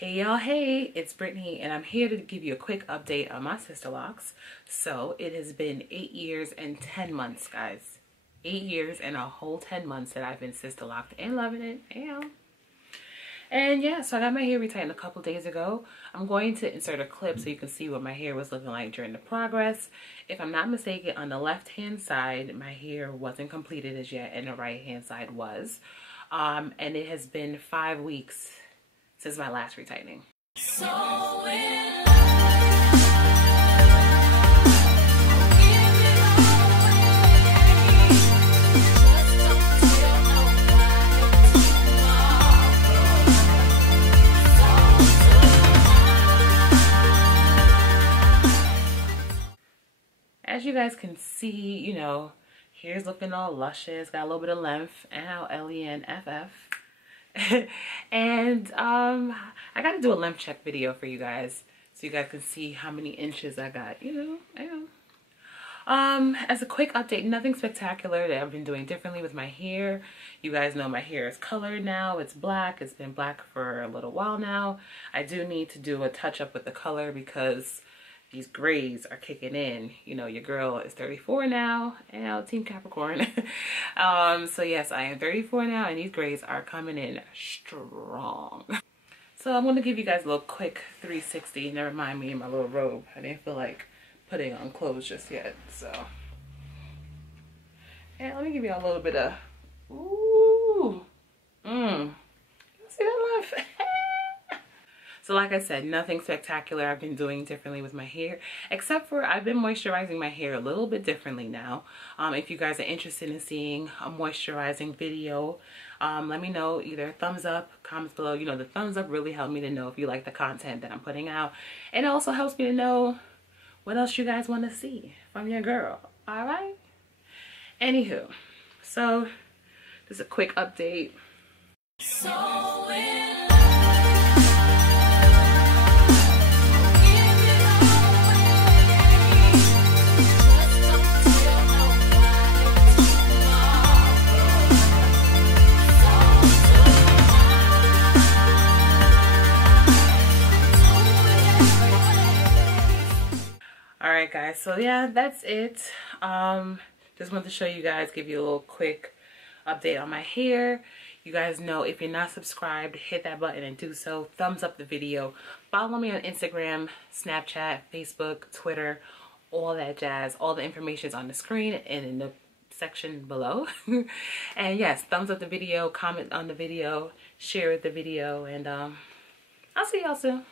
Hey y'all, hey, it's Brittany and I'm here to give you a quick update on my Sisterlocks. So it has been 8 years and 10 months, guys. 8 years and a whole 10 months that I've been Sisterlocked and loving it. And yeah, so I got my hair retightened a couple days ago. I'm going to insert a clip so you can see what my hair was looking like during the progress. If I'm not mistaken, on the left hand side, my hair wasn't completed as yet and the right hand side was. And it has been 5 weeks since my last retightening. As you guys can see, you know, hair's looking all luscious, got a little bit of length, L-E-N-F-F. And I gotta do a length check video for you guys so you guys can see how many inches I got, you know. As a quick update, nothing spectacular that I've been doing differently with my hair. You guys know my hair is colored now. It's black. It's been black for a little while now. I do need to do a touch up with the color because these grays are kicking in. You know, your girl is 34 now, and Team Capricorn. So yes, I am 34 now, and these grays are coming in strong. So I'm gonna give you guys a little quick 360. Never mind me in my little robe. I didn't feel like putting on clothes just yet, so. And let me give you a little bit of, ooh, see that left? So like I said, nothing spectacular I've been doing differently with my hair, except for I've been moisturizing my hair a little bit differently now. If you guys are interested in seeing a moisturizing video, let me know, either thumbs up, comments below. You know, the thumbs up really help me to know if you like the content that I'm putting out. And it also helps me to know what else you guys want to see from your girl, all right? Anywho, so just a quick update. Alright guys, so yeah, that's it. Just wanted to show you guys, give you a little quick update on my hair. You guys know, if you're not subscribed, hit that button and do so. Thumbs up the video. Follow me on Instagram, Snapchat, Facebook, Twitter, all that jazz. All the information is on the screen and in the section below. And yes, thumbs up the video, comment on the video, share the video, and I'll see y'all soon.